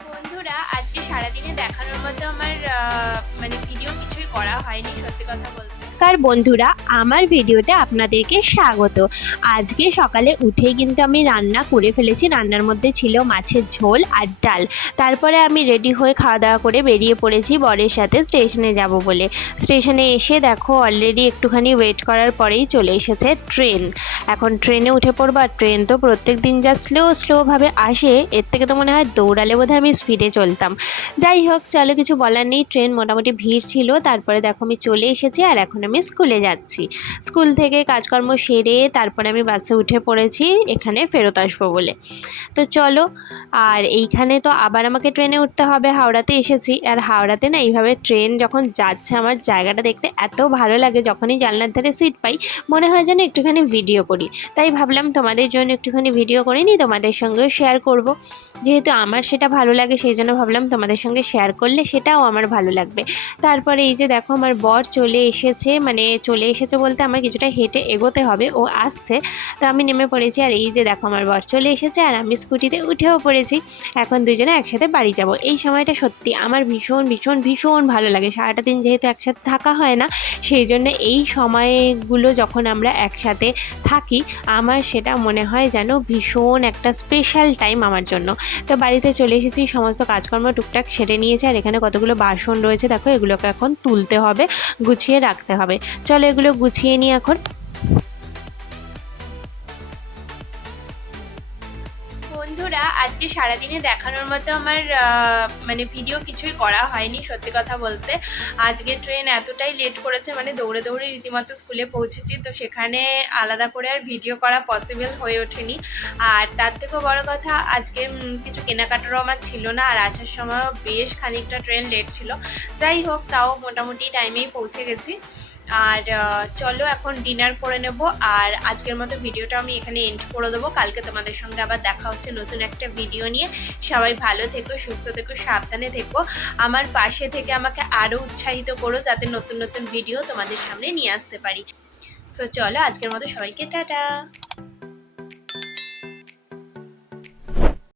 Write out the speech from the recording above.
বন্ধুরা আজকে সারাদিনে দেখানোর মতো আমার কিছুই করা হয়নি সত্যি কথা বলতে কার বন্ধুরা, আমার ভিডিওতে আপনাদেরকে স্বাগত। আজকে সকালে উঠেই কিন্তু আমি রান্না করে ফেলেছি। রান্নার মধ্যে ছিল মাছের ঝোল আর ডাল। তারপরে আমি রেডি হয়ে খাওয়া দাওয়া করে বেরিয়ে পড়েছি বরের সাথে স্টেশনে যাব বলে। স্টেশনে এসে দেখো অলরেডি একটুখানি ওয়েট করার পরেই চলে এসেছে ট্রেন এখন ট্রেনে উঠে পড়ব আর ট্রেন তো প্রত্যেক দিন যা স্লো স্লোভাবে আসে, এর থেকে তো মনে হয় দৌড়ালে বোধহয় আমি স্পিডে চলতাম। যাই হোক, চলো কিছু বলার নেই। ট্রেন মোটামুটি ভিড় ছিল। তারপরে দেখো আমি চলে এসেছি আর এখন স্কুলে যাচ্ছি। স্কুল থেকে কাজকর্ম সেরে তারপরে আমি বাসে উঠে পড়েছি, এখানে ফেরত আসব বলে। তো চলো, আর এইখানে তো আবার আমাকে ট্রেনে উঠতে হবে, হাওড়াতে এসেছি। আর হাওড়াতে না এইভাবে ট্রেন যখন যাচ্ছে, আমার জায়গাটা দেখতে এত ভালো লাগে, যখনই জানলার ধারে সিট পাই, মনে হয় যেন একটুখানি ভিডিও করি। তাই ভাবলাম তোমাদের জন্য একটুখানি ভিডিও করে নিই, তোমাদের সঙ্গেও শেয়ার করব। যেহেতু আমার সেটা ভালো লাগে, সেই জন্য ভাবলাম তোমাদের সঙ্গে শেয়ার করলে সেটাও আমার ভালো লাগবে। তারপরে এই যে দেখো, আমার বর চলে এসেছে। মানে চলে এসেছে বলতে আমার কিছুটা হেঁটে এগোতে হবে, ও আসছে। তো আমি নেমে পড়েছি আর এই যে দেখো আমার বর চলে এসেছে আর আমি স্কুটিতে উঠেও পড়েছি। এখন দুজনে একসাথে বাড়ি যাব। এই সময়টা সত্যি আমার ভীষণ ভীষণ ভীষণ ভালো লাগে। সারাটা দিন যেহেতু একসাথে থাকা হয় না, সেই জন্য এই সময়গুলো যখন আমরা একসাথে থাকি, আমার সেটা মনে হয় যেন ভীষণ একটা স্পেশাল টাইম আমার জন্য। তো বাড়িতে চলে এসেছি, সমস্ত কাজকর্ম টুকটাক সেরে নিয়েছে আর এখানে কতগুলো বাসন রয়েছে দেখো, এগুলোকে এখন তুলতে হবে, গুছিয়ে রাখতে হবে। চলো এগুলো গুছিয়ে নিই এখন। বন্ধুরা, আজকে সারাদিনে দেখানোর মতো আমার মানে ভিডিও কিছুই করা হয়নি, সত্যি কথা বলতে। আজকে ট্রেন এতটাই লেট করেছে মানে দৌড়ে দৌড়ে রীতিমতো স্কুলে পৌঁছেছি, তো সেখানে আলাদা করে আর ভিডিও করা পসিবল হয়ে ওঠেনি। আর তার থেকেও বড় কথা, আজকে কিছু কেনাকাটারও আমার ছিল না, আর আসার সময়ও বেশ খানিকটা ট্রেন লেট ছিল। যাই হোক, তাও মোটামুটি টাইমেই পৌঁছে গেছি। আর চলো এখন ডিনার করে নেব। আর আজকের মতো ভিডিওটা আমি এখানে এন্ড করে দেবো। কালকে তোমাদের সঙ্গে আবার দেখা হচ্ছে নতুন একটা ভিডিও নিয়ে। সবাই ভালো থেকো, সুস্থ থেকো, সাবধানে থেকো। আমার পাশে থেকে আমাকে আরও উৎসাহিত করো যাতে নতুন নতুন ভিডিও তোমাদের সামনে নিয়ে আসতে পারি। সো চলো আজকের মতো সবাইকে টাটা।